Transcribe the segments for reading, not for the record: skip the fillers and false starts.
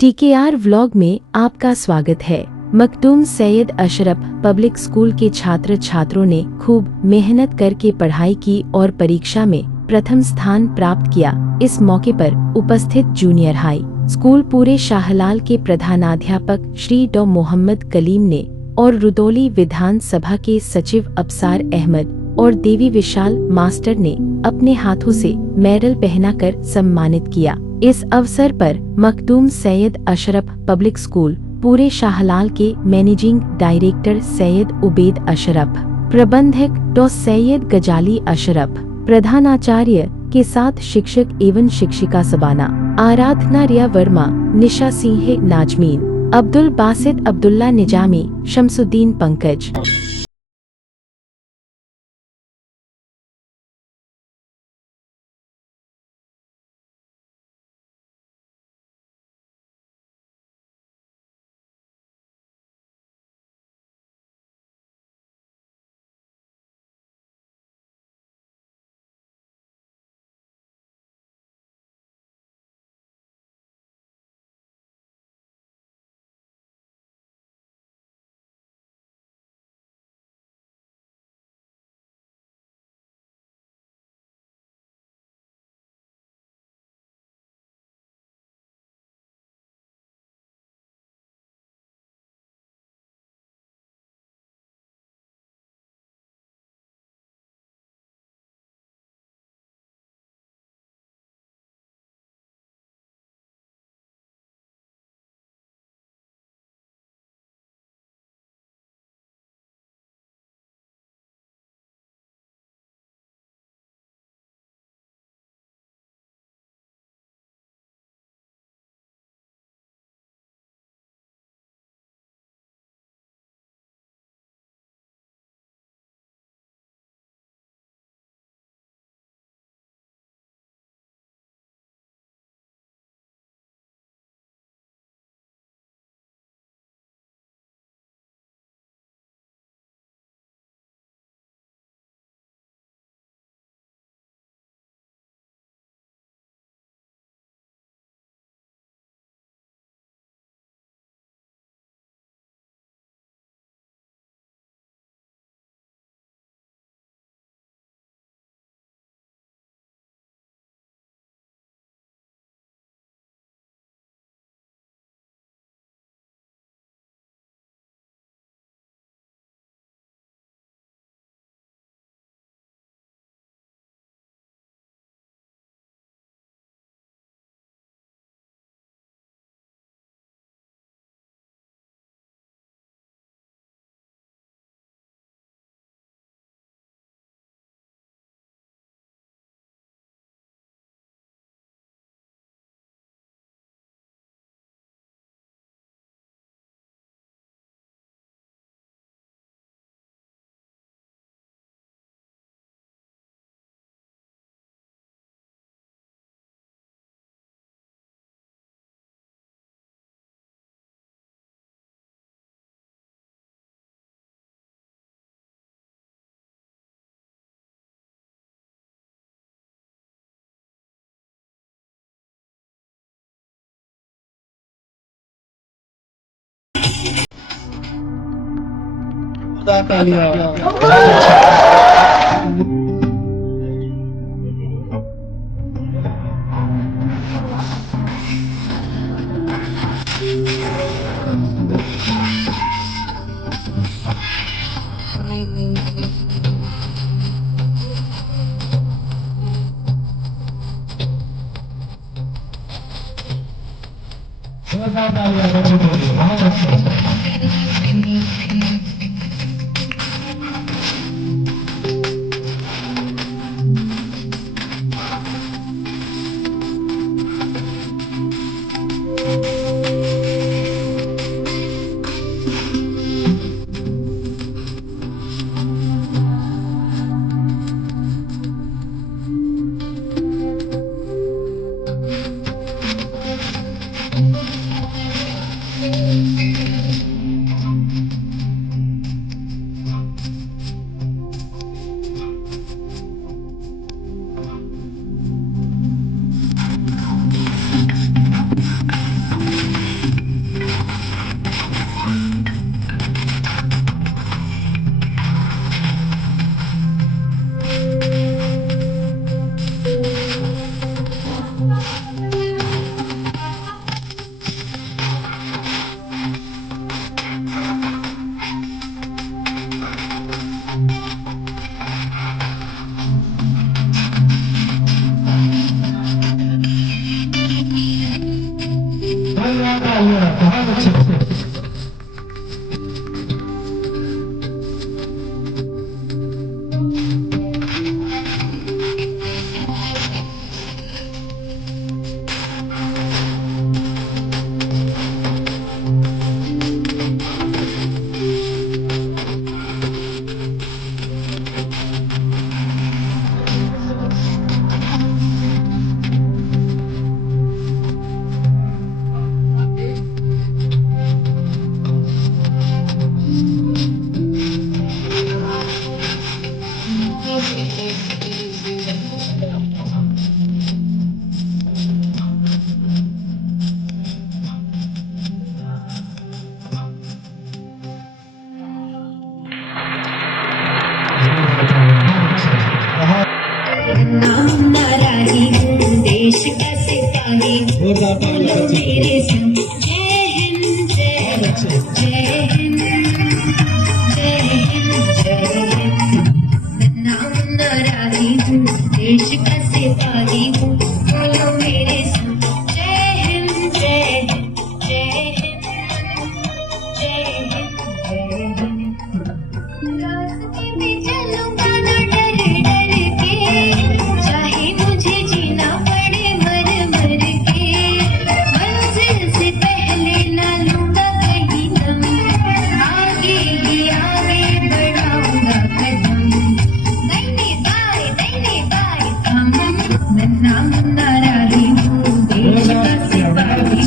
TKR vlog में आपका स्वागत है। मखदूम सैयद अशरफ पब्लिक स्कूल के छात्र छात्रों ने खूब मेहनत करके पढ़ाई की और परीक्षा में प्रथम स्थान प्राप्त किया। इस मौके पर उपस्थित जूनियर हाई स्कूल पूरे शाहलाल के प्रधानाध्यापक श्री डॉ मोहम्मद कलीम ने और रुदौली विधान सभा के सचिव अबसार अहमद और देवी विशाल मास्टर ने अपने हाथों से मेडल पहनाकर सम्मानित किया। इस अवसर पर मखदूम सैयद अशरफ पब्लिक स्कूल पूरे शाहलाल के मैनेजिंग डायरेक्टर सैयद उबैद अशरफ, प्रबंधक डॉ सैयद गजाली अशरफ, प्रधानाचार्य के साथ शिक्षक एवं शिक्षिका सबाना, आराधना रिया वर्मा, निशा सिंह नाजमीन, अब्दुल बासित अब्दुल्ला निजामी, शमसुद्दीन पंकज। बहुत अच्छे से। नाम नाराही हूँ देश का सिपाही बोलो मेरे संग जय हिंद जय हिंद जय हिंद जय हिंद। नाम नाराही हूँ देश का सिपाही हूँ बोलो मेरे संग जय हिंद जय हिंद जय हिंद जय हिंद जय हिंद। रास्ते में चलूंगा ना डर डर के चाहे मुझे जीना पड़े मर मर के मंजिल से पहले ना लूंगा कहीं दम आगे ही आगे बढ़ाऊंगा कदम दाहिने बाएं हम नन्हा मुन्ना राही हूँ देश का सिपाही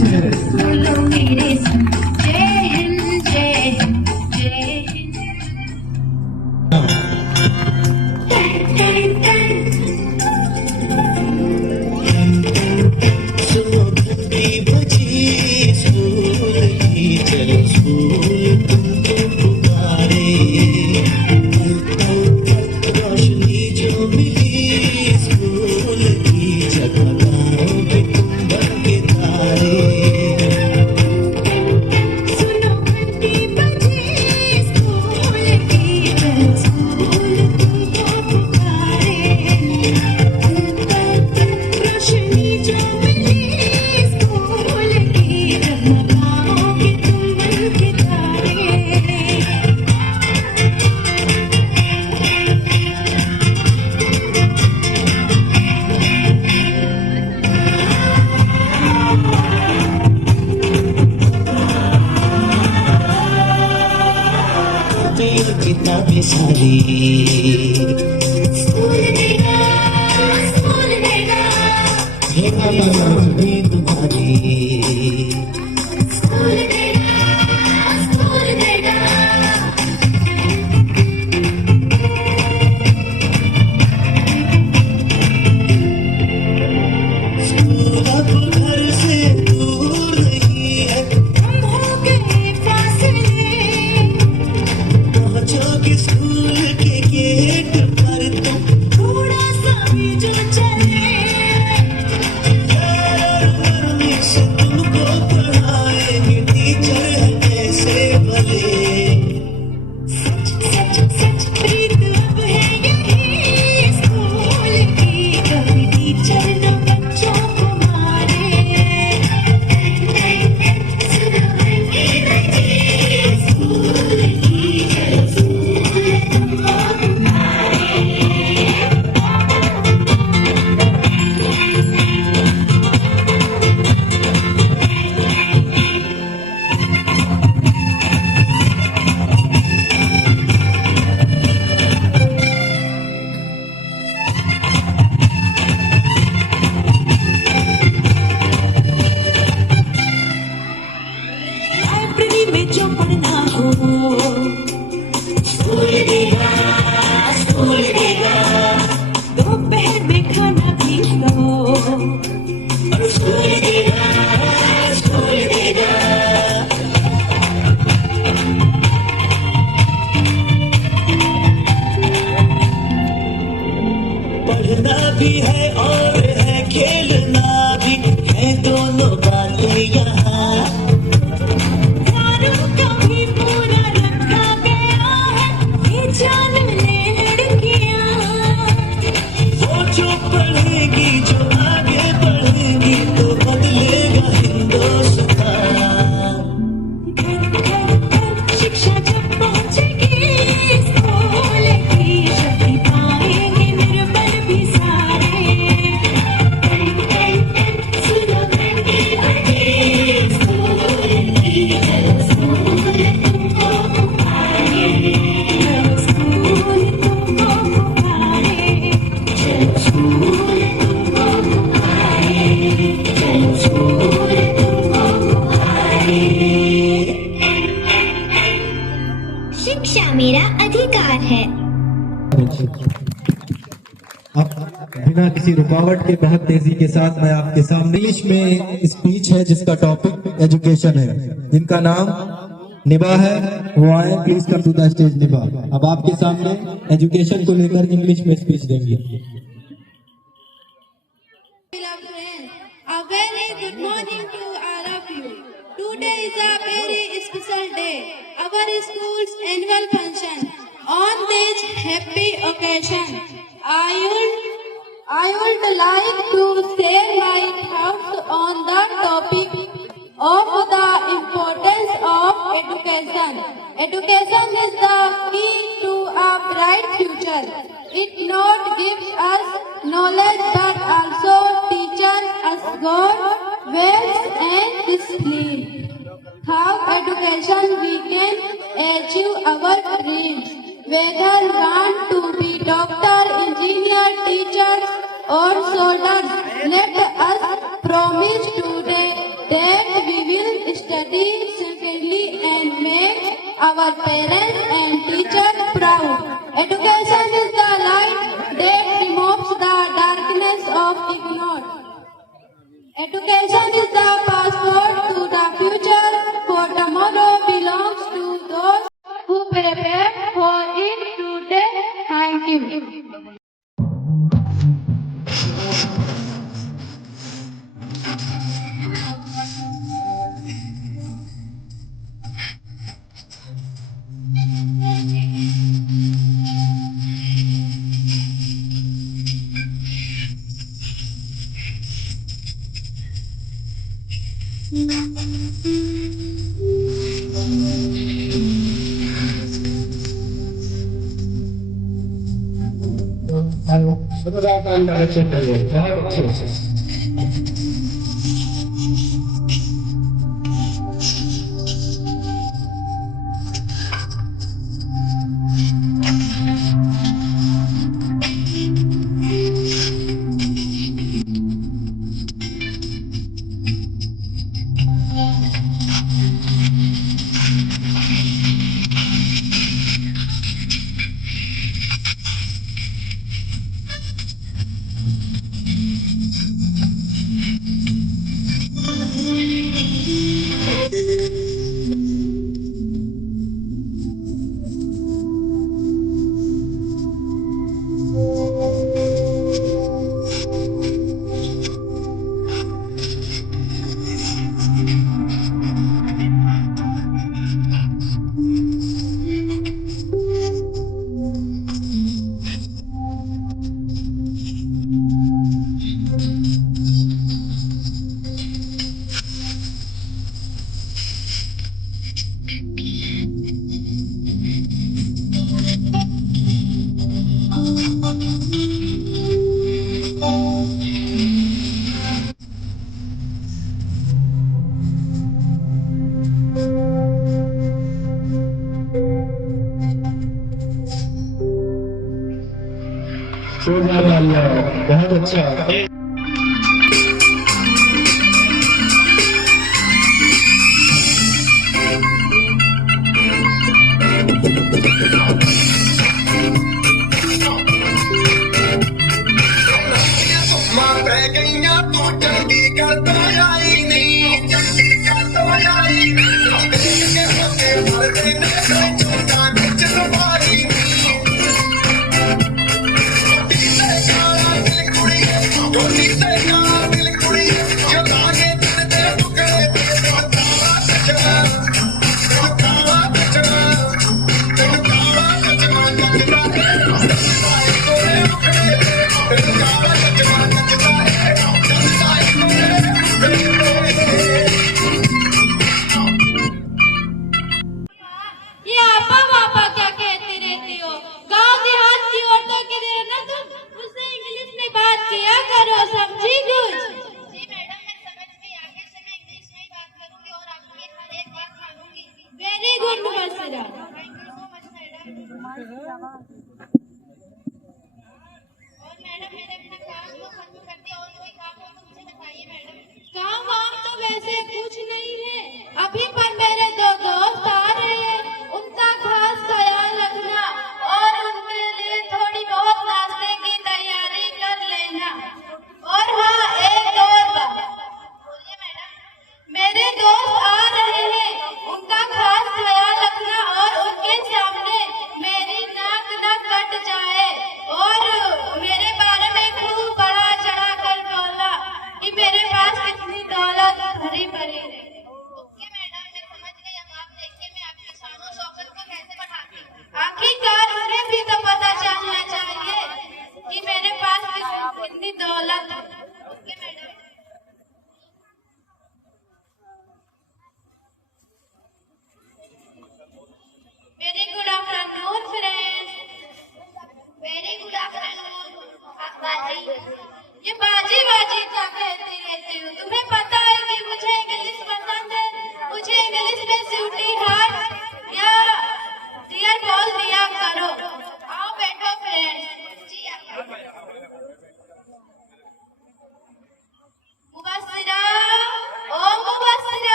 बोलो मेरे संग जय हिंद जय हिंद जय हिंद। सुनो घंटी बजी स्कूल की चलो स्कूल तुमको पुकारे रोशनी जो मिली स्कूल की जगमगाओगे तुम बन के तारे। सुनो घंटी बजी स्कूल की चलो स्कूल तुमको पुकारे रोशनी जो मिली स्कूल की जगमगाओगे तुम बन के तारे। तेरी किताबें सारी स्कूल देगा हे तुम्हारी स्कूल देगा स्कूल अब घर से दूर नहीं है हम हो गए फासले पहुंचोगे स्कूल के गेट पर तुम थोड़ा सा भी जो चले से तुमको पढ़ाएंगे टीचर है कैसे भले। सच सच सच प्रीत अब है यही स्कूल की कभी टीचर न बच्चों को मारे सुनो घंटी बजी स्कूल की चलो स्कूल तुमको पुकारे। लाइब्रेरी में जो पढ़ना हो स्कूल देगा दोपहर में खाना भी दो स्कूल देगा पढ़ना भी है और है खेलना भी है दोनों बातें यहाँ प्यारों का भी पूरा रखा गया है ये जान ले लड़कियां वो जो पढ़ेगी जो आगे बढ़ेगी तो बदलेगा हिंदुस्तान। मेरा अधिकार है। अब बिना किसी रुकावट के बहुत तेजी के साथ मैं आपके सामने इंग्लिश में स्पीच है जिसका टॉपिक एजुकेशन है, जिनका नाम निभा है, वो आए please come to the stage. Nibha अब आपके सामने एजुकेशन को लेकर इंग्लिश में स्पीच देंगे। Beloved friends, a very good morning to all of you. Today is a very special day, our school's annual function. On this happy occasion, I would like to share my thoughts on the topic of the importance of education. Education is the key to a bright future. It not gives us knowledge but also teaches us God, ways and discipline. How education we can achieve our dreams. Whether we want to be doctor, engineer, teachers or soldiers, let us promise today that we will study secretly and make our parents and teachers proud. Education is the light that removes the darkness of ignorance. Education is the passport to the future, for tomorrow belongs to those who prepare for it today. Thank you. बहुत अच्छा। ये आपा वापा क्या कहती रहती हो? गांव देहात की औरतों के लिए ना तुम उससे इंग्लिश में बात किया करो, समझी कुछ? जी मैडम, मैं समझ गई। आगे से मैं इंग्लिश में ही बात करूंगी और आपकी हर एक बात मानूंगी। Very good Basra. Thank you so much madam. और मैडम, मैंने अपना काम तो खत्म कर दिया, और कोई काम हो तो मुझे बताइए मैडम। काम वाम तो वैसे कुछ नहीं है अभी, पर मेरे दो दोस्त आ रहे हैं, उनका खास ख्याल रखना।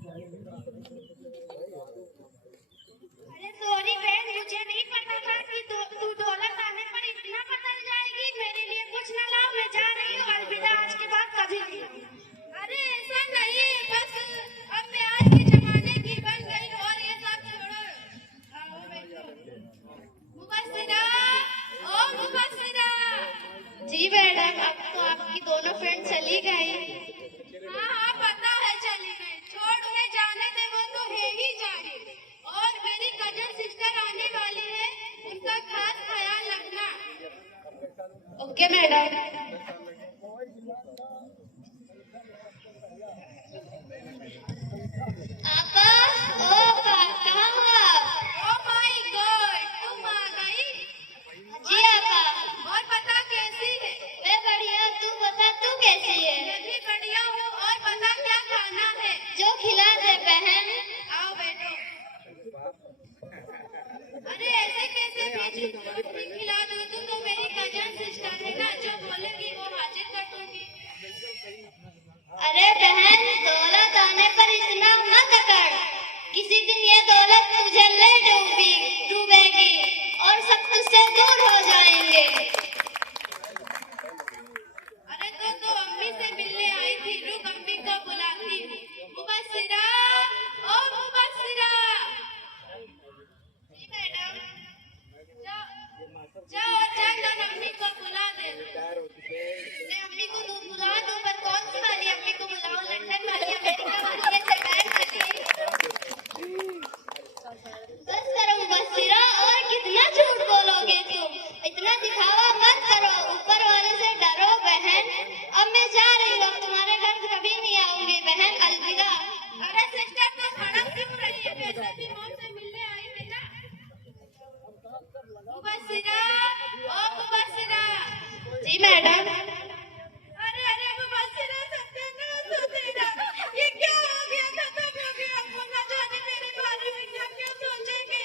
अरे सॉरी बहन, मुझे नहीं पता था कि तू दौलत आने पर इतना बदल जाएगी। मेरे लिए कुछ ना लाओ, मैं जा रही हूँ, अलविदा, आज के बाद कभी नहीं आऊंगी। अरे ऐसा नहीं, बस अब मैं आज के जमाने की बन गई और ये सब छोड़ो। आओ बैठो। मुबस्सिरा, ओ मुबस्सिरा। जी मैडम, अब तो आपकी दोनों फ्रेंड चली गई। हाँ हाँ पता है चली गई, छोड़ उन्हें जाने दे, वो तो है ही जाने। और मेरी कजन सिस्टर आने वाली है, उनका खास ख्याल रखना। Okay madam. आकाश, ओ कहाँ हो आप? ओ माय गॉड, तुम आ गई? जी आकाश। और बता कैसी है? मैं बढ़िया, तू बता तू कैसी है? मैं भी बढ़िया हूँ। और बता क्या खाना है? जो खिला दे बहन। आओ बैठो। अरे ऐसे कैसे भी खिला दूँ? तू तो मेरी कजन सिस्टर है ना, जो बोलेगी वो हाजिर कर दूंगी। अरे बहन, दौलत आने पर इतना मत कर। किसी दिन ये दौलत तुझे ले डूबेगी और सब तुझसे दूर हो जाएंगे। अरे तो अम्मी से मिलने आई थी, रुक अम्मी को बुलाती हूँ। मुबस्सिरा, ओ मुबस्सिरा। जी मैडम। जाओ जाकर अम्मी को बुला दे। मैं अम्मी को बुला दूं, पर कौन सी वाली अम्मी को बुलाऊं? लंदन वाली, अमेरिका वाली या जापान वाली? बस करो मुबस्सिरा, और कितना झूठ बोलोगे तुम? इतना दिखावा मत करो, ऊपर वाले से डरो बहन। अब मैं जा रही हूँ, तुम्हारे घर कभी नहीं आऊंगी बहन, अलविदा। अरे सिस्टर, तो सड़क क्यों रही है? वैसे भी मॉम से मिलने आई है ना। मुबस्सिरा, ओ मुबस्सिरा। जी मैडम। अरे अरे मुबस्सिरा, सत्यानाश हो तेरा। ये क्या हो गया? खत्म हो गया। आपको ना जाने मेरे बारे में क्या क्या सोचेंगे।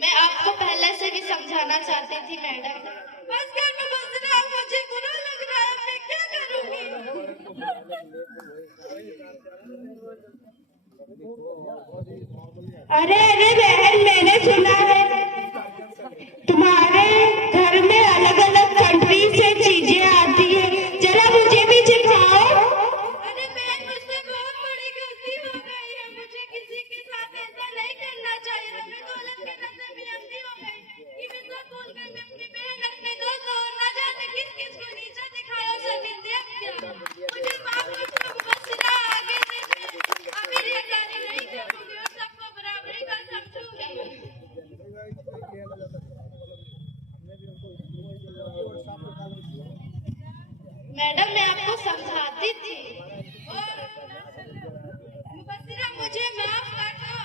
मैं आपको पहले से भी समझाना चाहती थी मैडम। बस कर मुबस्सिरा, मुझे बुरा लग रहा है, मैं क्या करूंगी? अरे अरे बहन, मैंने सुना है तुम्हारे घर में अलग अलग कंट्री से चीजें आती है, जरा मुझे भी सिखाओ। अरे बहन, मुझसे बहुत बड़ी गलती हो गई है। मुझे किसी के साथ ऐसा नहीं करना चाहिए था। मैं दौलत के नशे में अंधी हो गई। ये मैं सब भूल गई। मैं अपनी बहन, अपने दोस्त और न जाने किस किस को नीचा दिखाया, उसे निंदा किया। मुझे माफ कर दो मुबस्सिरा, आगे से मैं अभी रियाकारी नहीं करूंगी और सबको बराबरी का समझूंगी। मैडम, मैं आपको समझाती थी। मुबस्सिरा, मुझे माफ कर दो।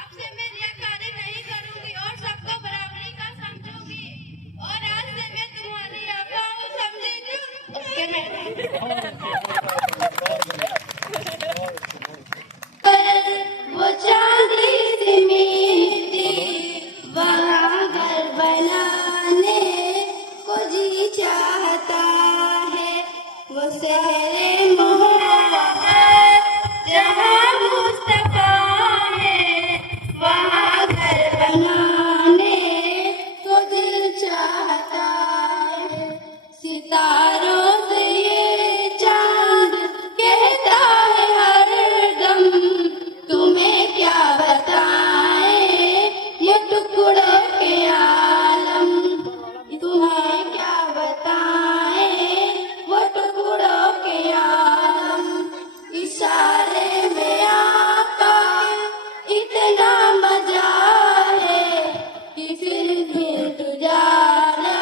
अब से मैं रियाकारी नहीं करूंगी और सबको बराबरी का समझूंगी। और आज से मैं तुम्हारी आपा हूँ, समझी तू? Okay madam. वो चांदी सी मिट्टी वहाँ घर बनाने को जी चाहता है। वो शहरे मोहब्बत जहाँ मुस्तफा है, वहाँ घर बनाने को दिल चाहता है। सितारों से ये चांद कहता है हर दम, तुम्हें क्या बताएं ये टुकड़ों के आलम। तुम्हें क्या बताएं वो टुकड़ों के आलम। इशारे में आका इतना मजा है कि फिर तू जाने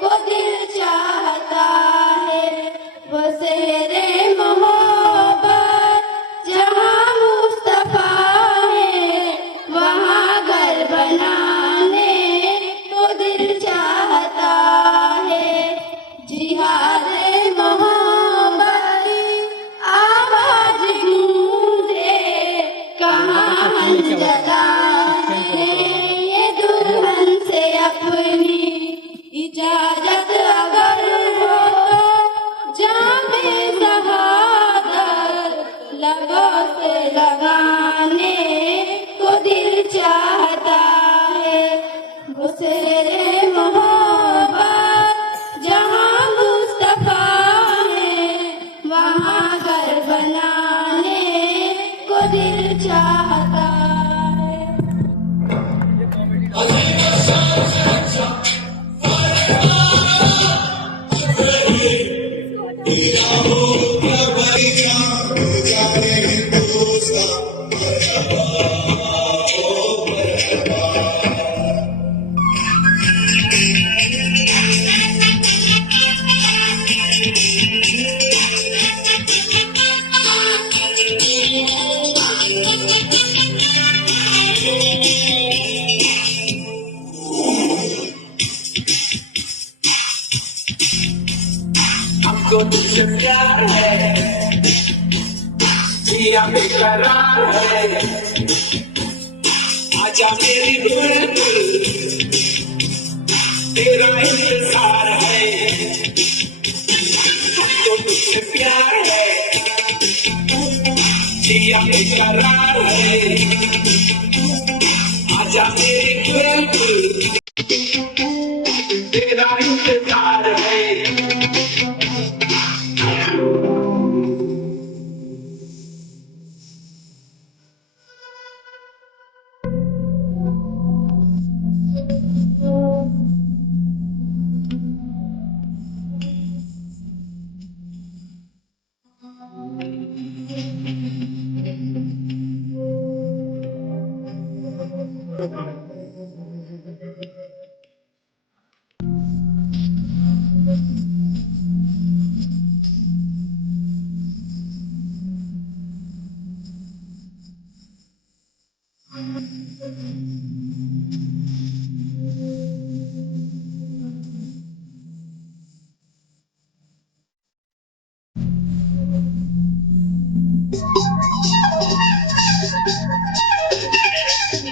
को दिल चाहता है। वो शहरे मोहब्बत जहाँ मुस्तफा है, वहाँ घर बनाने को दिल चाहता है। जिहादे मोहब्बत आवाज गूंजे, कहाँ हम जगाए ये दुल्हन से अपनी इजाजत अगर हो तो जामे शहादत लगों से लगा चाहता है। हमको तुझसे प्यार है, जिया बेकरार है, आजा मेरी बुलबुल, तेरा इंतजार है। हमको तुझसे प्यार है, जिया बेकरार है, आजा मेरी बुलबुल, तेरा इंतजार है।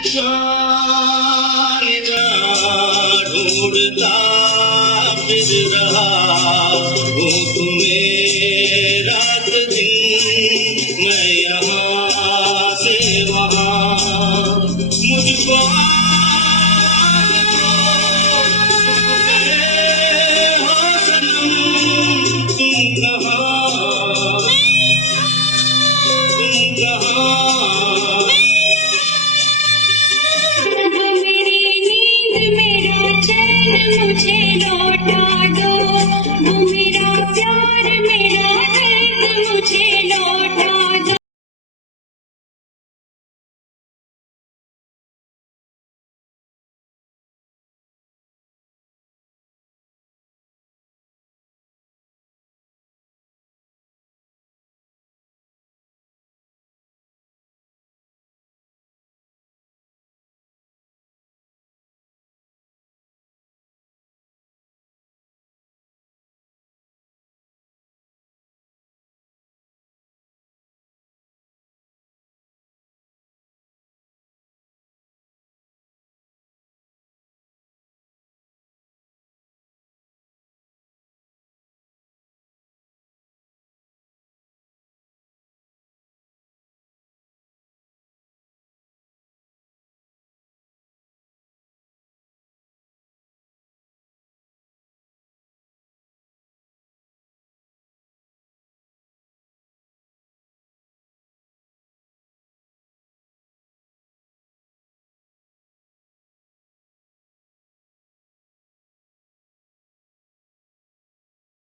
जाने ढूंढता फिर रहा हूँ तुम्हें रात दिन, मैं यहाँ से वहाँ, मुझको आपको हो सनम, तुम कहाँ, तुम कहाँ। वो मेरी नींद मेरा चैन मुझे लौटा दो, वो मेरा प्यार मेरा दर्द मुझे लौटा दो।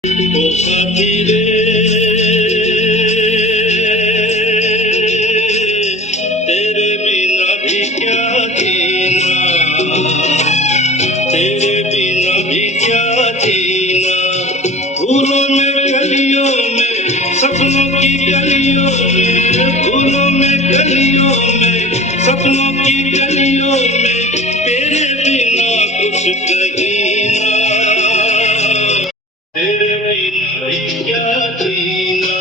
ओ साथी रे, तेरे बिना भी क्या जीना, तेरे बिना भी क्या जीना। फूलों में कलियों में, सपनों की गलियों में, फूलों में कलियों में, सपनों की गलियों में, तेरे बिना कुछ कहीं ना, तेरे बिना भी क्या जीना।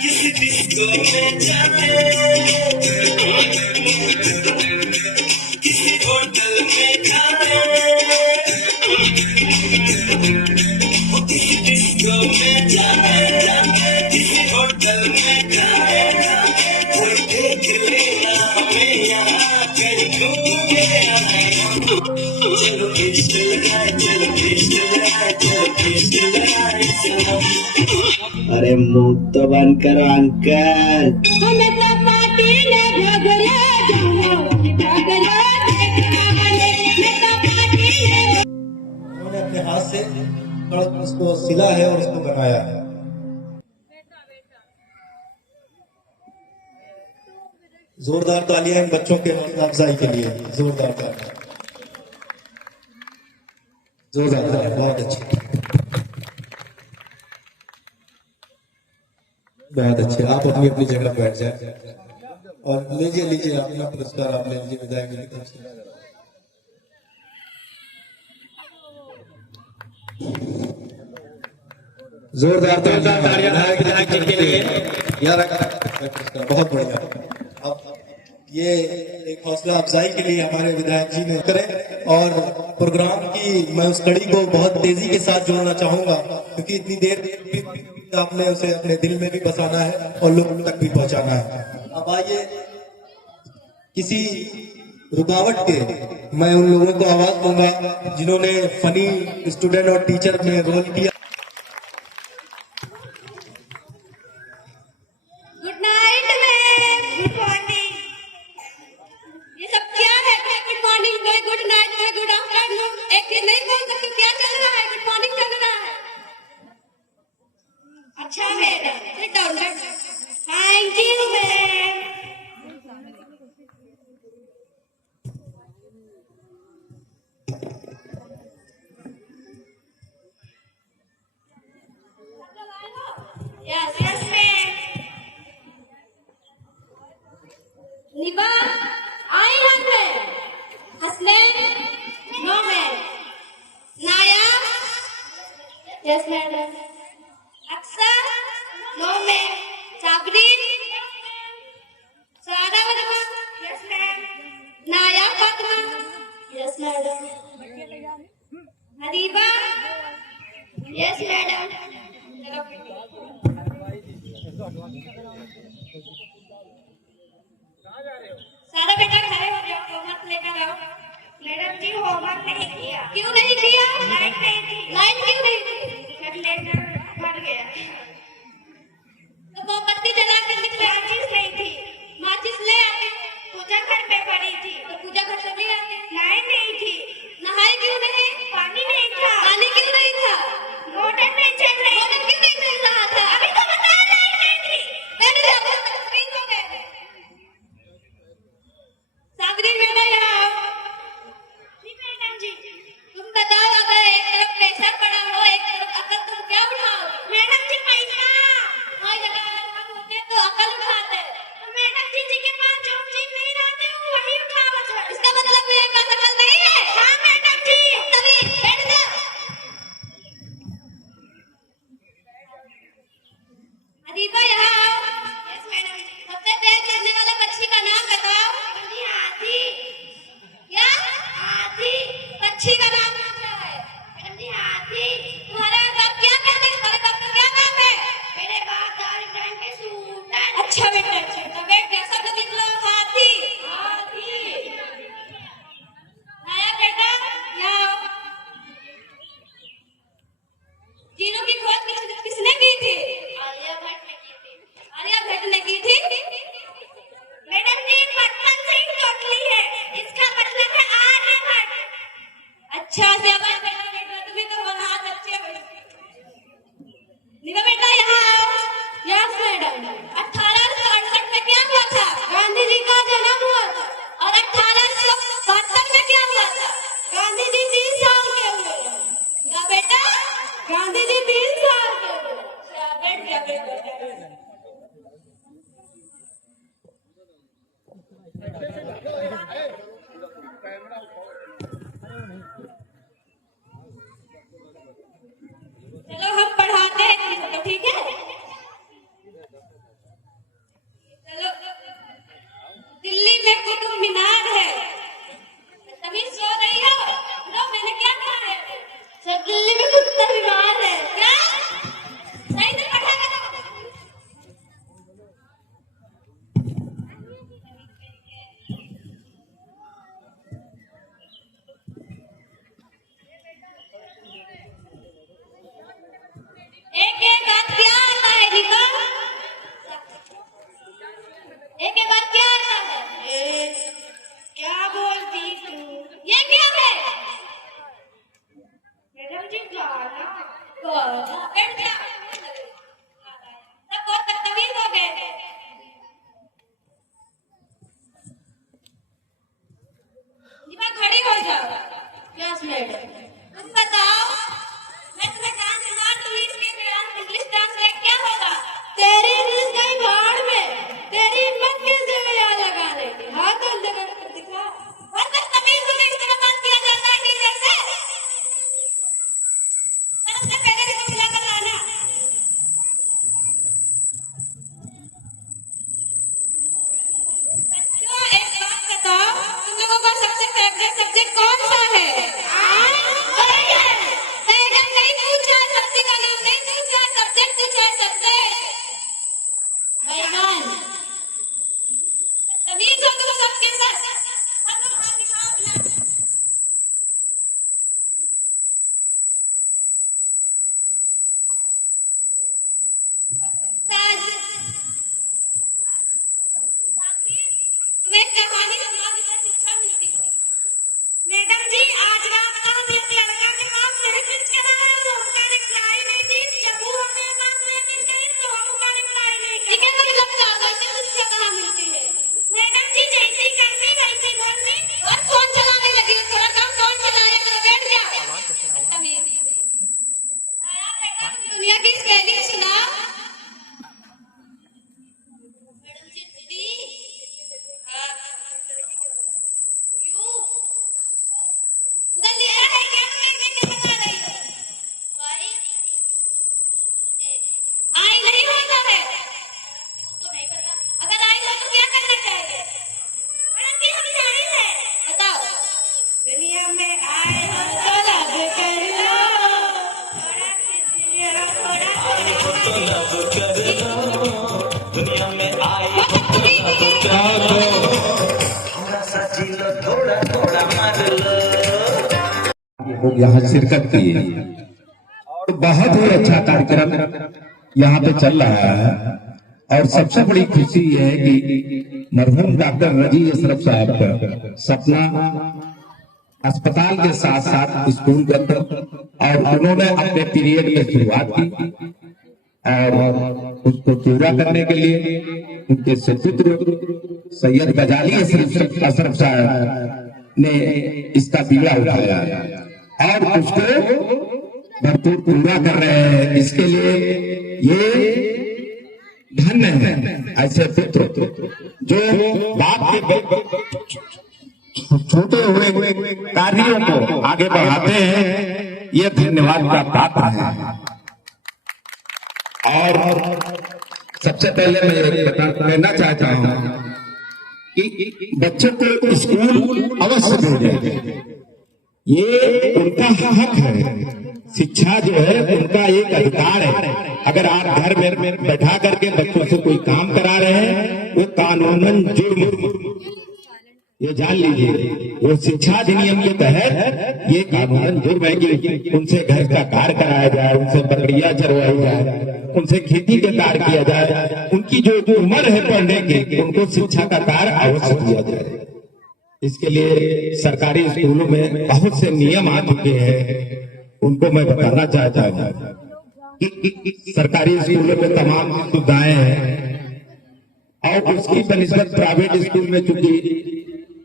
किसी डिस्को में जाए, किसी होटल में जाए, किसी डिस्को में जाए, किसी होटल में जाए, कोई देख लेना हमें यहाँ कहीं घूम के आए। चलो इश्क लगाए, चलो इश्क लगाए, चलो इश्क लगाए, चलो। अरे मुंह तो बंद करो अंकल। हमें तो पार्टी में झगड़ा जाओ, झगड़ा देखा बने, मैं तो पार्टी में। उन्होंने अपने हाथ से थोड़ा उसको सिला है और उसको बनाया है। जोरदार तालियां इन बच्चों के हौसला अफजाई के लिए। जोरदार तालियां, जोरदार तालियां, बहुत अच्छे, बहुत अच्छे। आप अपनी अपनी जगह बैठ जाए और लीजिए लीजिए अपना पुरस्कार, आप ले लीजिए विधायक जी की तरफ से। जोरदार तालियां विधायक जी के लिए। यार बहुत बढ़िया। अब ये एक हौसला अफजाई के लिए हमारे विधायक जी ने करें और प्रोग्राम की मैं उस कड़ी को बहुत तेजी के साथ जोड़ना चाहूंगा, क्योंकि इतनी देर भी आपने उसे अपने दिल में भी बसाना है और लोगों तक भी पहुंचाना है। अब आइए, किसी रुकावट के मैं उन लोगों को आवाज दूंगा जिन्होंने फनी स्टूडेंट और टीचर में रोल किया। Good night ma'am, good morning. ये सब क्या है? कोई गुड मॉर्निंग, कोई गुड नाइट, कोई गुड आफ्टरनून, एक दिन नहीं बोल सकते क्या चल रहा है? गुड मॉर्निंग चल रहा है। अच्छा madam, sit down. Thank you ma'am. Yes yes ma'am. Niba आई हूं मैं। Hasnain no ma'am. Naya yes madam. Aksar no ma'am. Sabreen Sara Verma yes ma'am. Naya Fatima yes madam. Hariba yes madam. Sara बेटा खड़े हो जाओ, होमवर्क लेकर आओ। मैडम जी होमवर्क नहीं किया। क्यों नहीं किया? लाइट नहीं थी। लाइट क्यों नहीं थी? फिर लेकर भर गया। तो मोमबत्ती जला कर निकले। माचिस नहीं थी। माचिस ले आते। पूजा घर पे पड़ी थी। तो पूजा घर से ले आते। लाइट नहीं थी। नहाए क्यों नहीं? पानी नहीं था। पानी क्यों नहीं था? मोटर नहीं चल रही। मोटर क्यों नहीं चल रहा था? अभी तो बताया लाइट नहीं थी। मैंने देखा स्क्रीन को गए। साबरी बेटा यहाँ आओ। जी मैडम जी। तुम बताओ, अगर एक तरफ पैसा पड़ा हो, एक तरफ अकल, तुम क्या उठाओ? मैडम जी पैसा। हाँ, अगर हम होते तो अकल उठाते। तो मैडम जी के पास जो चीज नहीं रहती वो वही उठावत है। इसका मतलब मेरे पास अकल नहीं है? हाँ मैडम जी। तभी बैठ जा। हरीबा यहाँ आओ। यस मैडम जी। सबसे तेज चलने वाला पक्षी का नाम बताओ। जी हाथी। क्या? हाथी। पक्षी का नाम क्या है? मैडम जी हाथी। तुम्हारा बाप क्या करते हैं? तुम्हारे बाप का क्या काम है? मेरे बाप दारू टाइम पे सूटर। अच्छा बेटा, अच्छा तो बैठ गया। सब लिख लो। हाथी। हाथी। नया बेटा यहाँ आओ। तीनों की खोज किसने की थी? आर्यभट्ट ने की थी। आर्यभट्ट ने की थी? मैडम जी बर्तन से ही तोड़ ली है। इसका मतलब है आर्यभट्ट। अच्छा से आवाज बेटा, तुम्हें तो हाथ अच्छे हो। निका बेटा यहाँ आओ। Yes madam. 1868 में क्या हुआ था? गांधी जी का जन्म हुआ था। और 1872 में क्या हुआ था? गांधी जी 30 साल के हुए। ना बेटा, गांधी जी 3 साल के हुए। अच्छा, बैठ गया बेटा। मतलब दिल्ली में कुत्ता बीमार है क्या? नहीं तो पढ़ा करो। एक एक बात क्या आता है निका? एक एक बात क्या आता है? क्या बोलती तू? ये क्या है? मैडम जी गाना गाना बैठ जा। सब बहुत बदतमीज हो गए। दीपा खड़ी हो जाओ। क्लासमेट तुम बताओ, मैं तुम्हें डांस सिखा दूँ, इंग्लिश डांस में क्या होगा? तेरी इंग्लिश कहीं भाड़ में, तेरी हिम्मत कैसे में यहाँ लगा लेगी? हाथ और जगह पर दिखा। बहुत बदतमीज हो गई, इतना बात किया जाता है टीचर से। सबसे पहले इसको बुलाकर लाना। बच्चों एक बात बताओ, तुम लोगों का सबसे फेवरेट सब्जेक्ट कौन सा है? मैडम नहीं पूछा, सब्जी का नाम नहीं पूछा, सब्जेक्ट पूछा है, सब्जेक्ट। बैगन। तमीज हो तुम सबके साथ। सब लोग हाथ दिखाओ अपना। तुम्हें कहानी सुनाने से शिक्षा मिलती है। मैडम जी आज रात को हम एक लड़का के पास मैसेज कराया तो उसका रिप्लाई नहीं दी। जब वो हमें पास मैसेज करी तो हम उसका रिप्लाई नहीं किया। ठीक है, मुझे लगता है कि शिक्षा कहाँ मिलती है। मैडम जी जैसी करनी वैसी बोलनी। और फोन चलाने लगी हो, थोड़ा कम फोन चलाया करो, बैठ जा। तमीज। दुनिया की स्पेलिंग सुना। मैडम जी टी हाँ यू उधर लिखा है क्या? तुम्हें क्या बता रही हो? वाई आई नहीं होता है। तुमको नहीं पता? अगर आई हो तो क्या करना चाहिए? मैडम जी हम जाहिल है। बताओ। दुनिया में आए हो तो लब कर लो, थोड़ा खिंचिए थोड़ा दुनिया में आए थोड़ा मार लो। यहाँ शिरकत की और बहुत ही अच्छा कार्यक्रम यहाँ पे चल रहा है। और सबसे बड़ी खुशी ये है कि मरहूम डॉक्टर रजी अशरफ साहब का सपना अस्पताल के साथ साथ स्कूल के अंदर, और उन्होंने अपने पीरियड में शुरुआत की और उसको पूरा करने के लिए उनके सुपुत्र सैयद गजाली अशरफ साहब ने इसका बीड़ा उठाया और उसको भरपूर पूरा कर रहे हैं। इसके लिए ये धन्य है ऐसे पुत्र जो बाप के छोटे हुए कार्यों को आगे बढ़ाते हैं। ये धन्यवाद का पात्र है। और सबसे पहले मैं कहना चाहता हूं कि बच्चों को स्कूल अवश्य भेजें। ये उनका हक है। शिक्षा जो है उनका एक अधिकार है। अगर आप घर में बैठा करके बच्चों से कोई काम करा रहे हैं वो कानूनन जुर्म, ये जान लीजिए। वो शिक्षा अधिनियम के तहत ये कानूनन जुर्म है कि उनसे घर का कार्य कराया जाए, उनसे बकरियां चरवाई जाए, उनसे खेती का कार्य किया जाए। उनकी जो उम्र है पढ़ने की, उनको शिक्षा का कार्य अवश्य दिया जाए। इसके लिए सरकारी स्कूलों में बहुत से नियम आ चुके हैं। उनको मैं बताना चाहता हूँ कि सरकारी स्कूलों में तमाम सुविधाएं हैं और उसकी बनिस्बत प्राइवेट स्कूल में चूंकि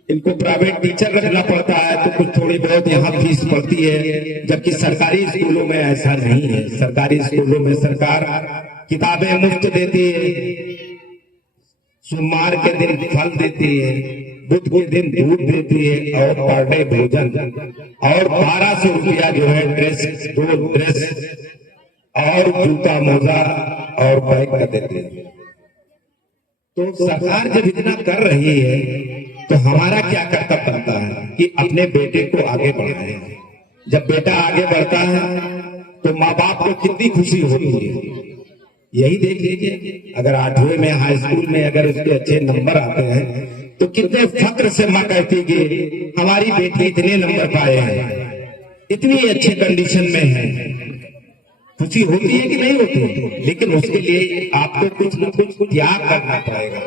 इनको प्राइवेट टीचर रखना पड़ता है तो कुछ थोड़ी बहुत यहाँ फीस पड़ती है, जबकि सरकारी स्कूलों में ऐसा नहीं है। सरकारी स्कूलों में सरकार किताबें मुफ्त देती है, सोमवार के दिन फल देती है, बुध के दिन दूध देती है और पर डे भोजन, और 1200 रुपया जो है ड्रेस और जूता मोजा और बैग का देते हैं। तो सरकार जब इतना कर रही है तो हमारा क्या कर्तव्य बनता है कि अपने बेटे को आगे बढ़ाएं। जब बेटा आगे बढ़ता है तो माँ बाप को कितनी खुशी होती है। यही देख लीजिए, अगर 8वीं में हाई स्कूल में अगर उसके अच्छे नंबर आते हैं तो कितने फक्र से माँ कहती कि हमारी बेटी इतने नंबर पाए हैं, इतनी अच्छी कंडीशन में है। खुशी होती है कि नहीं होती? लेकिन उसके लिए आपको कुछ न कुछ त्याग करना पड़ेगा।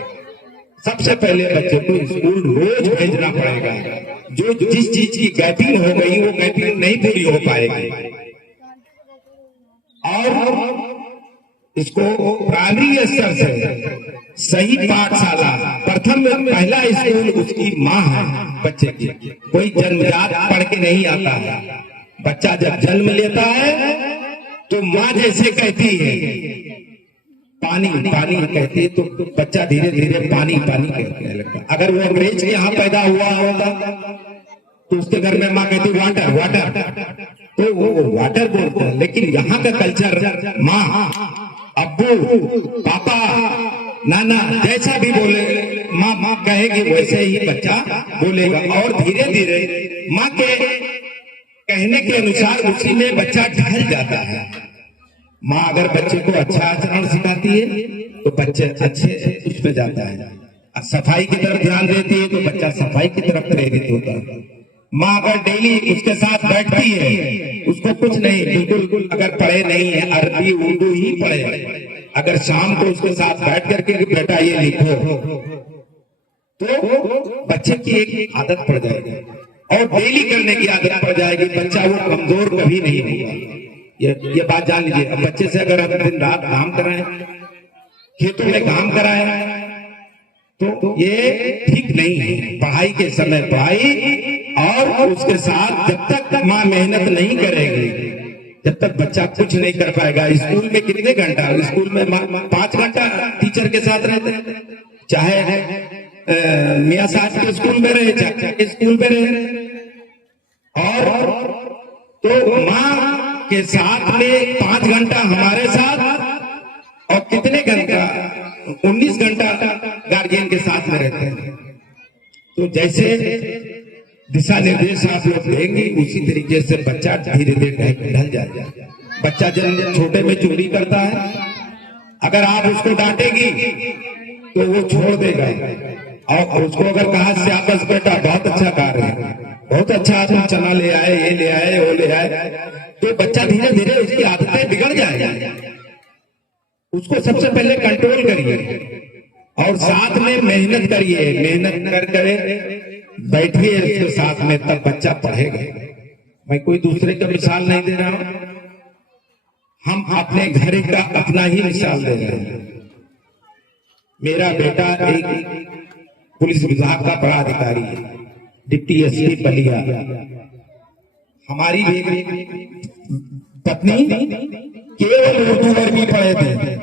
सबसे पहले बच्चे को स्कूल रोज भेजना पड़ेगा। जो जिस चीज की गैपिंग हो गई वो गैपिंग नहीं पूरी हो पाएगी। और इसको प्राइमरी स्तर से सही पाठशाला, प्रथम पहला स्कूल उसकी माँ है बच्चे की। कोई जन्मजात पढ़ के नहीं आता है। बच्चा जब जन्म लेता है तो माँ जैसे कहती है पानी पानी कहती है, तो बच्चा धीरे धीरे पानी पानी कहने लगता। अगर वो अंग्रेज के यहाँ पैदा हुआ होता तो उसके घर में माँ कहती वाटर वाटर, तो वो वाटर बोलता है। लेकिन यहाँ का कल्चर माँ, अब्बू, पापा, नाना जैसा भी बोले माँ माँ कहेगी वैसे ही बच्चा बोलेगा। और धीरे धीरे माँ के कहने के अनुसार उसी में बच्चा ढल जाता है। माँ अगर बच्चे को अच्छा आचरण सिखाती है तो बच्चे अच्छे उसमें जाता है। सफाई की तरफ ध्यान देती है तो बच्चा सफाई की तरफ प्रेरित होता है। माँ अगर डेली उसके साथ बैठती है, उसको कुछ नहीं, बिल्कुल अगर पढ़े नहीं है, अरबी उर्दू ही पढ़े, अगर शाम को उसके साथ बैठ करके बेटा ये लिखो तो बच्चे की एक आदत पड़ जाएगी और डेली करने की आदत पड़ जाएगी। बच्चा वो कमजोर कभी नहीं होगा। ये बात जान लीजिए। अब बच्चे से अगर हम दिन रात काम कराएं, खेतों में काम कराएं, तो ये ठीक नहीं है। पढ़ाई के समय पढ़ाई, और उसके साथ जब तक माँ मेहनत नहीं करेगी जब तक बच्चा कुछ नहीं कर पाएगा। स्कूल में कितने घंटा, स्कूल में 5 घंटा टीचर के साथ रहते हैं, चाहे मियाँ साहब के स्कूल में रहे चाहे स्कूल में रहे। और तो माँ के साथ में 5 घंटा हमारे साथ और कितने घंटा 19 घंटा गार्जियन के साथ में रहते हैं। तो जैसे दिशा निर्देश आप लोग देंगे उसी तरीके से बच्चा धीरे धीरे ढल जाएगा। बच्चा जब छोटे में चोरी करता है, अगर आप उसको डांटेगी तो वो छोड़ देगा। और उसको अगर कहा श्याबस बेटा बहुत अच्छा कार्य है, बहुत अच्छा तुम चना ले आए, ये ले आए, वो ले आए, तो बच्चा धीरे धीरे उसकी आदतें बिगड़ जाएगी। उसको सबसे पहले कंट्रोल करिए और साथ में मेहनत करिए। मेहनत कर करे बैठिए उसके साथ में, तब बच्चा पढ़ेगा। मैं कोई दूसरे का मिसाल नहीं दे रहा हूं, हम अपने घर का अपना ही मिसाल दे रहे हैं। मेरा बेटा एक पुलिस विभाग का बड़ा अधिकारी है, डिप्टी एसपी बलिया। हमारी पत्नी केवल उर्दू अरबी पढ़े थे।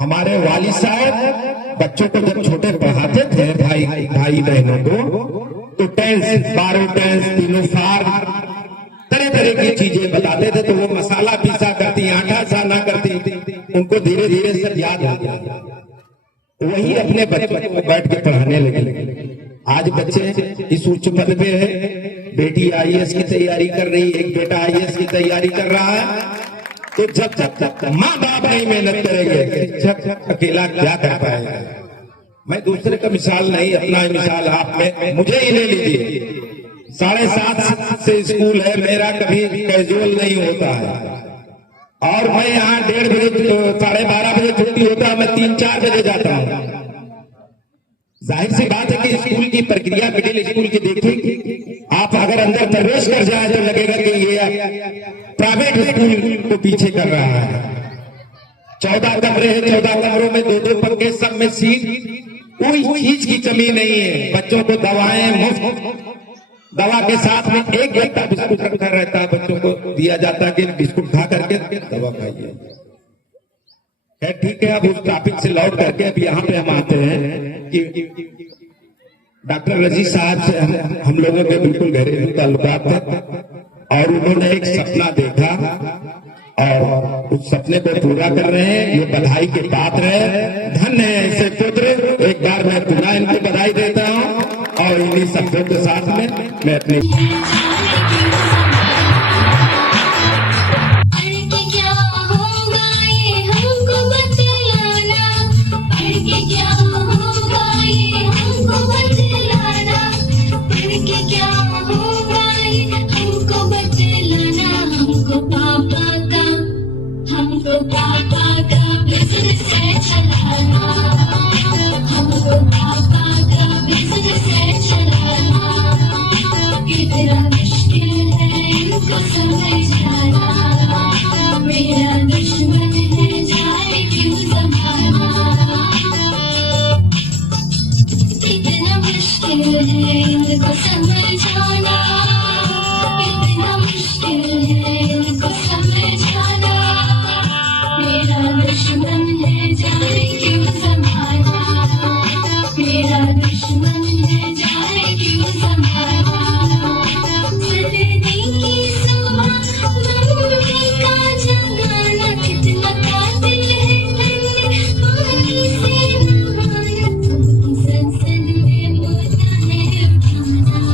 हमारे वालिद साहब बच्चों को जब छोटे पढ़ाते थे, भाई बहनों को, तो टेंस, 12 टेंस, तीनों फार, तरह तरह की चीजें बताते थे। तो वो मसाला पीसा करती, आटा साना करती, उनको धीरे धीरे सब याद हो गया। वही अपने बच्चों को बैठ के पढ़ाने लगे। आज बच्चे इस उच्च पद पे है, बेटी आईएएस की तैयारी कर रही है, एक बेटा आईएएस की तैयारी कर रहा है। तो जब तक माँ बाप नहीं मेहनत करेंगे, शिक्षक अकेला क्या कर पाएगा। मैं दूसरे का मिसाल नहीं, अपना ही मिसाल आप में मुझे ही ले लीजिए। 7:30 से स्कूल है मेरा, कभी कैजुअल नहीं होता है। और मैं यहाँ 1:30 बजे 12:30 बजे छुट्टी होता है, मैं 3-4 बजे जाता हूँ। जाहिर सी बात है कि स्कूल की प्रक्रिया मिडिल स्कूल की देखिए, आप अगर अंदर प्रवेश कर जाए तो लगेगा कि ये प्राइवेट स्कूल को पीछे कर रहा है। 14 कमरे हैं, 14 कमरों में 2-2 पंखे, सब में सीट, कोई चीज की कमी नहीं है। बच्चों को दवाएं मुफ्त, दवा के साथ में एक घंटा बिस्कुट रखा रहता है, बच्चों को दिया जाता है कि बिस्कुट खा करके दवा खाइए। ठीक है, अब उस टॉपिक से लौट करके अब यहाँ पे हम आते हैं कि डॉक्टर रजी साहब से हम लोगों के बिल्कुल घरेलू ताल्लुकात थे और उन्होंने एक सपना देखा और उस सपने को पूरा कर रहे हैं। ये बधाई के पात्र है, धन्य है ऐसे पुत्र। एक बार मैं पुनः इनको बधाई देता हूँ और इन्हीं शब्दों के साथ में मैं अपने पढ़ के क्या होगा ये हमको बतलाना, पढ़ के क्या होगा ये हमको बतलाना, पढ़ के क्या होगा ये हमको बतलाना, हमको पापा का बिजनेस है चलाना, हमको पापा का बिजनेस है चलाना, कितना मुश्किल है इनको समझाना, मेरा दुश्मन है जाने क्यों जमाना, कितना मुश्किल है इनको समझाना, कितना मुश्किल है इनको समझाना, मेरा दुश्मन है जाने क्यों जमाना, मेरा दुश्मन है जाने क्यों जमाना, सर्दी की सुबह मम्मी का जगाना, कितना कातिल है ठंडे पानी से नहाना, सबकी संसद में मुद्दा है उठाना,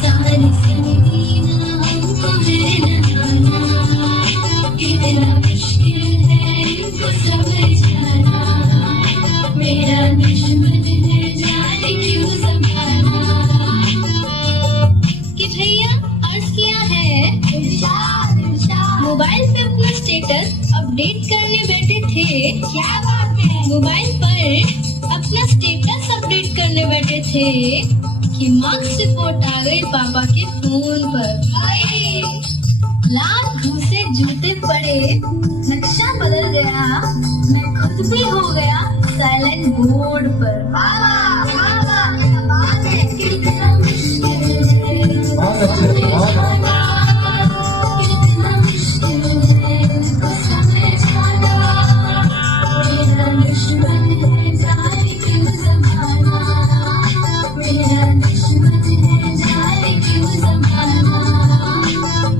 सारी संगीना हमको है नहाना, कितना मुश्किल है इनको समझाना, मेरा दुश्मन है जाने क्यों जमाना, कि भैया अर्ज किया है मोबाइल पे अपना स्टेटस अपडेट करने बैठे थे, क्या बात है, मोबाइल पर अपना स्टेटस अपडेट करने बैठे थे कि मार्क्स रिपोर्ट आ गई पापा के फोन पर, लाख घूसे जूते पड़े, नक्शा बदल गया, मैं खुद भी हो गया साइलेंट बोर्ड पर, क्या बात है, कितना मुश्किल है बहुत अच्छे, बहुत कितना मुश्किल है इनको समझाना, मेरा दुश्मन है जाने क्यों जमाना, मेरा दुश्मन है जाने क्यों जमाना,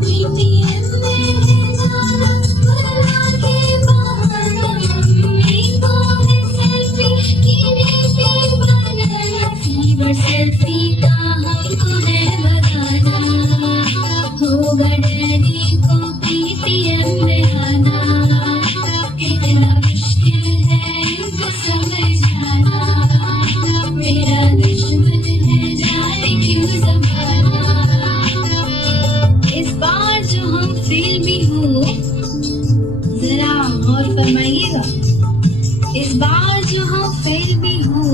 PTM में है जाना बुला के बहाना, मम्मी को है सेल्फी कीने पे बनाना, फीवर सेल्फी का हमको है बताना, होगा डैडी को PTM में आना, कितना मुश्किल है इनको समझाना, मेरा दुश्मन है जाने क्यों जमाना, इस बार जो हम फेल भी हो, जरा गौर फरमाइएगा, इस बार जो हम फेल भी हो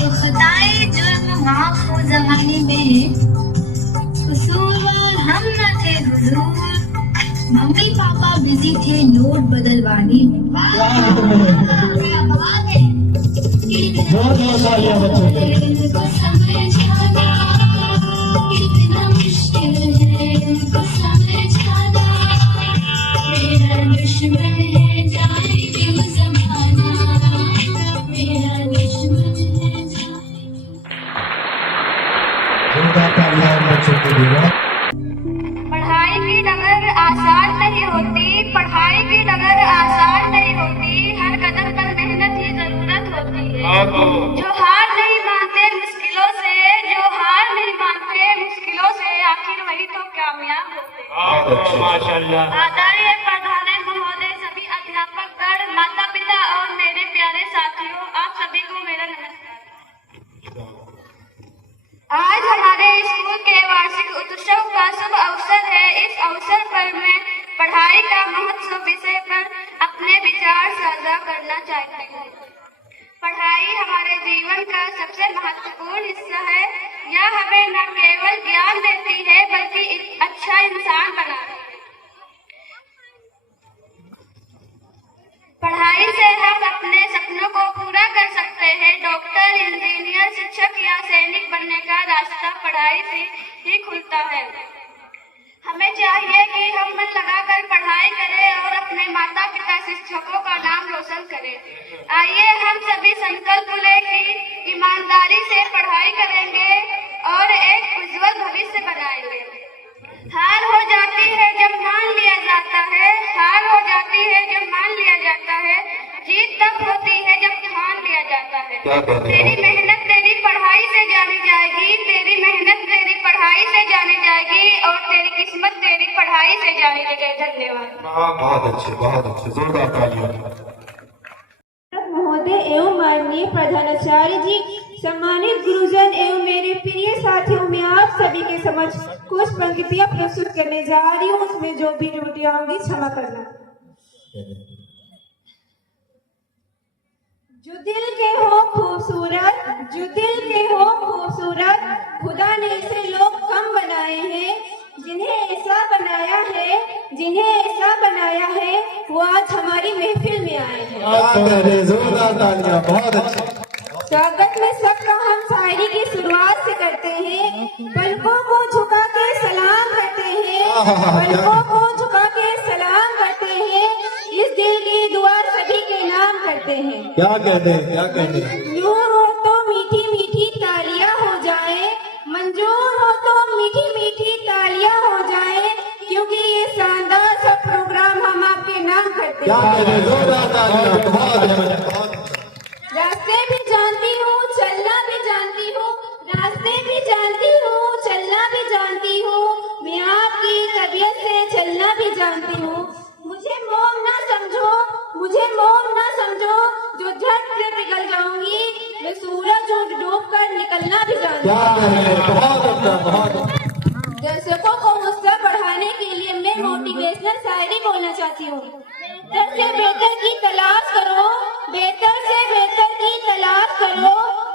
तो खताएं जुर्म माफ हो जमाने में, कसूरवार हम न थे हुजूर, मम्मी पापा बिजी थे नोट बदलवाने में, क्या बात है, बहुत तालियां बच्चों के लिए। इनको समझाना, कितना मुश्किल है इनको समझाना, मेरा दुश्मन है जाने क्यों जमाना, मेरा दुश्मन है जाने जोरदार तालियां बच्चों के लिए। पढ़ाई की डगर आसान नहीं होती, पढ़ाई की डगर आसान नहीं होती, हर कदम पर मेहनत की जरूरत होती है, जो हार नहीं मानते मुश्किलों से, जो हार नहीं मानते मुश्किलों से, आखिर वही तो कामयाब होते हैं। माशाल्लाह। आदरणीय प्रधान महोदय, सभी अध्यापक गण, माता पिता और मेरे प्यारे साथियों, आप सभी को मेरा नमस्कार। आज हमारे स्कूल के वार्षिक उत्सव का शुभ अवसर है। इस अवसर पर मैं पढ़ाई का महत्व विषय पर अपने विचार साझा करना चाहती हूँ। पढ़ाई हमारे जीवन का सबसे महत्वपूर्ण हिस्सा है। यह हमें न केवल ज्ञान देती है बल्कि एक अच्छा इंसान बनाती है। पढ़ाई से हम अपने सपनों को पूरा कर सकते हैं। डॉक्टर, इंजीनियर, शिक्षक या सैनिक बनने का रास्ता पढ़ाई से ही खुलता है। हमें चाहिए कि हम मन लगाकर पढ़ाई करें और अपने माता पिता शिक्षकों का नाम रोशन करें। आइए हम सभी संकल्प लें कि ईमानदारी से पढ़ाई करेंगे और एक उज्जवल भविष्य बनाएंगे। हार हो जाती है जब मान लिया जाता है, हार हो जाती है जब मान लिया जाता है, जीत तब होती है जब ठान लिया जाता है। तेरी मेहनत तेरी पढ़ाई से जानी जाएगी, तेरी मेहनत तेरी मेरी किस्मत तेरी पढ़ाई से जाहिर है। धन्यवाद। बहुत अच्छे, जोरदार तालियां। महोदय एवं माननीय प्रधानाचार्य जी, सम्मानित गुरुजन एवं मेरे प्रिय साथियों, मैं आप सभी के समक्ष कुछ पंक्तियां प्रस्तुत करने जा रही हूँ। उसमें जो भी त्रुटियां होंगी क्षमा करना। जो दिल के हो खूबसूरत, जो दिल के हो खूबसूरत, खुदा ने इसे लोग कम बनाए हैं। जिन्हें ऐसा बनाया है, जिन्हें ऐसा बनाया है, वो आज हमारी महफिल में आए हैं। जोरदार तालियां, बहुत अच्छे। स्वागत में सबका हम शायरी की शुरुआत से करते हैं। पलकों को झुका के सलाम करते हैं, पलकों को झुका के सलाम करते हैं। इस दिल की दुआ सभी के नाम करते हैं। क्या कहते हैं। यूं हो तो मीठी मीठी तालियां हो जाए, मंजूर हो तो मीठी मीठी तालियां हो जाए, क्योंकि ये शानदार सा प्रोग्राम हम आपके नाम करते हैं। रास्ते भी जानती हूँ, चलना भी जानती हूँ, रास्ते भी जानती हूँ, चलना भी जानती हूँ, मैं आपकी तबीयत से चलना भी जानती हूँ। मुझे मोम ना समझो, मुझे मोम ना समझो, जो झट से पिघल जाऊंगी, मैं सूरज डूब कर निकलना भी जानती हूँ। दर्शकों को हौसला बढ़ाने के लिए मैं मोटिवेशनल शायरी बोलना चाहती हूँ। बेहतर से बेहतर की तलाश करो, बेहतर से बेहतर की तलाश करो,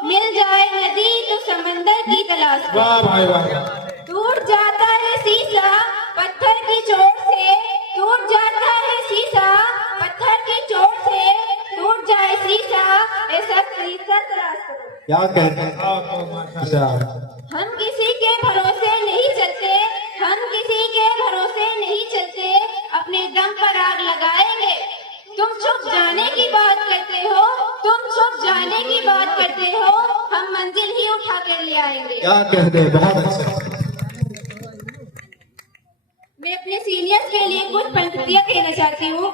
मिल जाए नदी तो समंदर की तलाश करो। टूट जाता है शीशा पत्थर की चोट से, टूट जाता है शीशा पत्थर की चोट से, टूट जाए शीशा ऐसा शीशा तलाश करो। क्या कहते हैं। हम किसी के भरोसे नहीं चलते, हम किसी के भरोसे नहीं चलते, अपने दम पर आग लगाएंगे। तुम छुप जाने की बात करते हो, तुम छुप जाने की बात करते हो, हम मंजिल ही उठा कर ले आएंगे। क्या कहते हैं, बहुत अच्छा। मैं अपने सीनियर्स के लिए कुछ पंक्तियां कहना चाहती हूँ।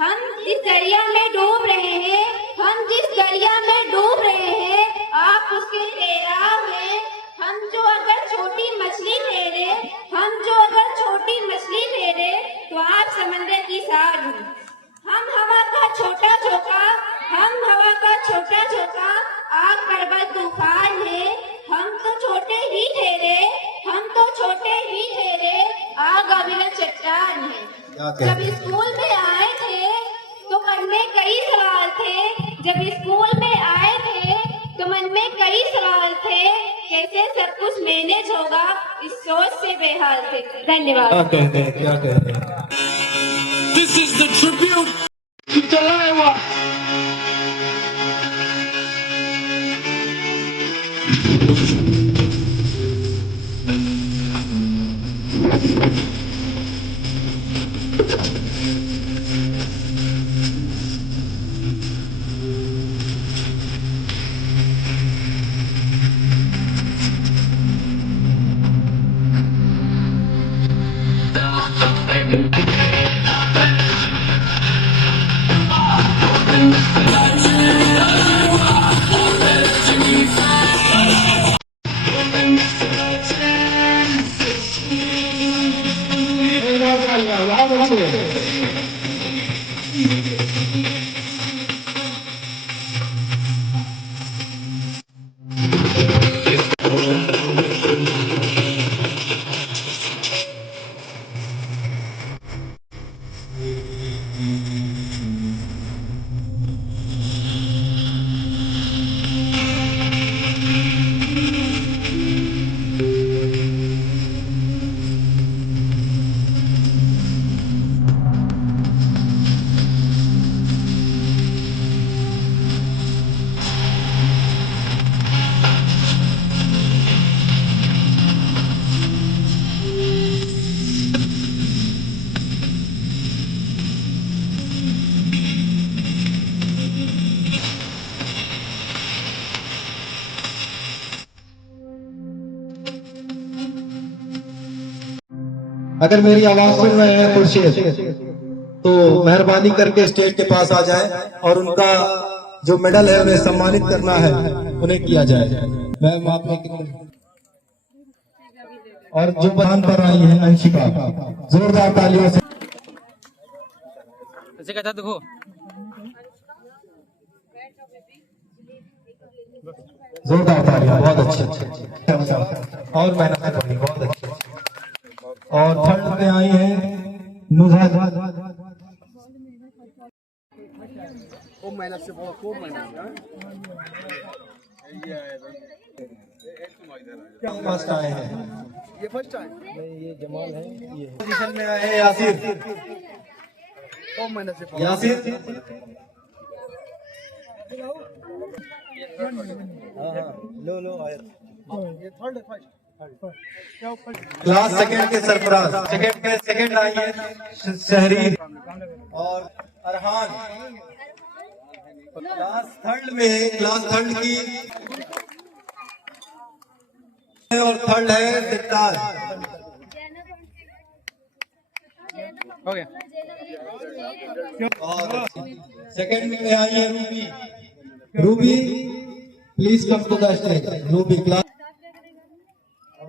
हम जिस दरिया में डूब रहे हैं, हम जिस दरिया में डूब रहे हैं, आप उसके तैराव हैं। हम जो अगर छोटी मछली ठहरे, हम जो अगर छोटी मछली ठहरे, तो आप समंदर की साग हैं। हम हवा का छोटा झोंका, हम हवा का छोटा झोंका, आग पर्वत तूफान है। हम तो छोटे ही ठहरे, हम तो छोटे ही ठहरे, आग अविरल चट्टान है। जब स्कूल में आए थे तो मन में कई सवाल थे, जब स्कूल में आए थे तो मन में कई सवाल थे, कैसे सब कुछ मैनेज होगा, इस सोच से बेहाल थे। धन्यवाद। क्या कहते हैं, क्या कहते हैं। This is the tribute to Talaiwa. अगर मेरी आवाज सुन रहे हैं खुर्शीद, तो मेहरबानी करके स्टेज के पास आ जाएं और उनका जो मेडल है उन्हें सम्मानित करना है, उन्हें किया जाए। मैम आपने और जो बयान पर आई है अंशिका, जोरदार तालियों से। देखो जोरदार तालियां, बहुत अच्छे। और मेहनत से पढ़ी, बहुत अच्छे। और थर्ड पे आई है नुजहत। फर्स्ट आए हैं, ये फर्स्ट आए, ये जमाल है, ये पोजीशन में आए हैं यासिर। यासिर लो आया, ये थर्ड क्लास सेकंड के सरफराज, सेकंड पे सेकंड आई है शहरी और अरहान। क्लास थर्ड की और थर्ड है सिद्धार्थ। हो गया। और सेकंड में आई है Ruby please come to the stage. Ruby class.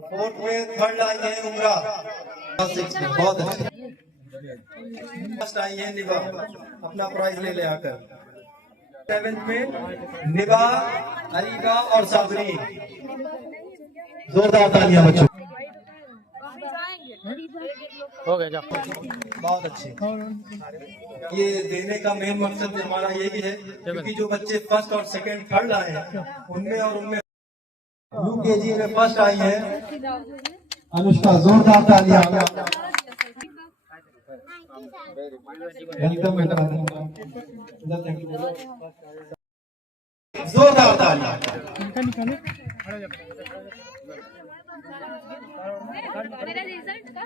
Fourth में थर्ड आई है उमरा, क्लास 6 में, बहुत अच्छे। फर्स्ट आई है निभा, अपना प्राइज ले आकर। 7th में निभा, अरीबा और साबरी। जोरदार तालियां बच्चों। हो गया जा। बहुत अच्छे। ये देने का मेन मकसद हमारा ये भी है क्योंकि जो बच्चे फर्स्ट और सेकंड थर्ड आए हैं उनमें यूकेजी में फर्स्ट आई है अनुष्का। जोरदार तालियां। वेलकम जोरदार तालियां। मेरा रिजल्ट का